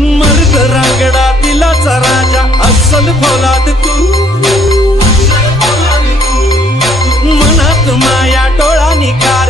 मर्द रांगडा दिलाचा राजा अस्सल फौलाद तू मनात माया डोळा निकार